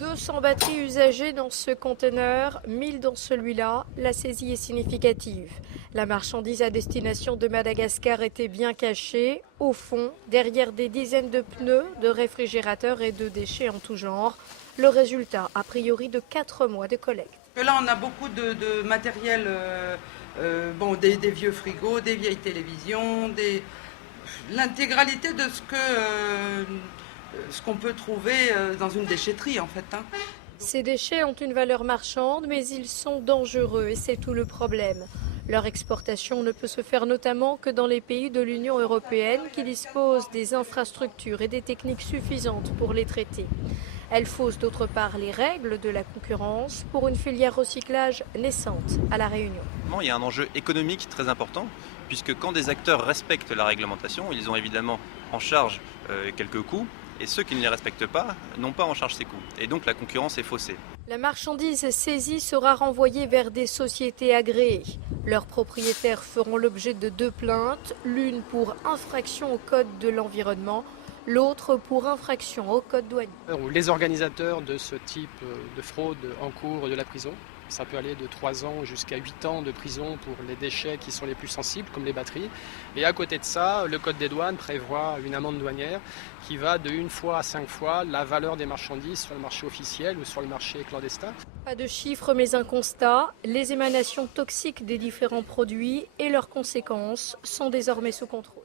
200 batteries usagées dans ce conteneur, 1000 dans celui-là. La saisie est significative. La marchandise à destination de Madagascar était bien cachée, au fond, derrière des dizaines de pneus, de réfrigérateurs et de déchets en tout genre. Le résultat, a priori, de 4 mois de collecte. Là, on a beaucoup de matériel, des vieux frigos, des vieilles télévisions, l'intégralité de ce qu'on peut trouver dans une déchetterie, en fait. Ces déchets ont une valeur marchande, mais ils sont dangereux et c'est tout le problème. Leur exportation ne peut se faire notamment que dans les pays de l'Union européenne qui disposent des infrastructures et des techniques suffisantes pour les traiter. Elle fausse d'autre part les règles de la concurrence pour une filière recyclage naissante à La Réunion. Il y a un enjeu économique très important, puisque quand des acteurs respectent la réglementation, ils ont évidemment en charge quelques coûts, et ceux qui ne les respectent pas n'ont pas en charge ces coûts. Et donc la concurrence est faussée. La marchandise saisie sera renvoyée vers des sociétés agréées. Leurs propriétaires feront l'objet de 2 plaintes, l'une pour infraction au code de l'environnement, l'autre pour infraction au code douanier. Les organisateurs de ce type de fraude encourent de la prison. Ça peut aller de 3 ans jusqu'à 8 ans de prison pour les déchets qui sont les plus sensibles, comme les batteries. Et à côté de ça, le Code des douanes prévoit une amende douanière qui va de 1 fois à 5 fois la valeur des marchandises sur le marché officiel ou sur le marché clandestin. Pas de chiffres mais un constat, les émanations toxiques des différents produits et leurs conséquences sont désormais sous contrôle.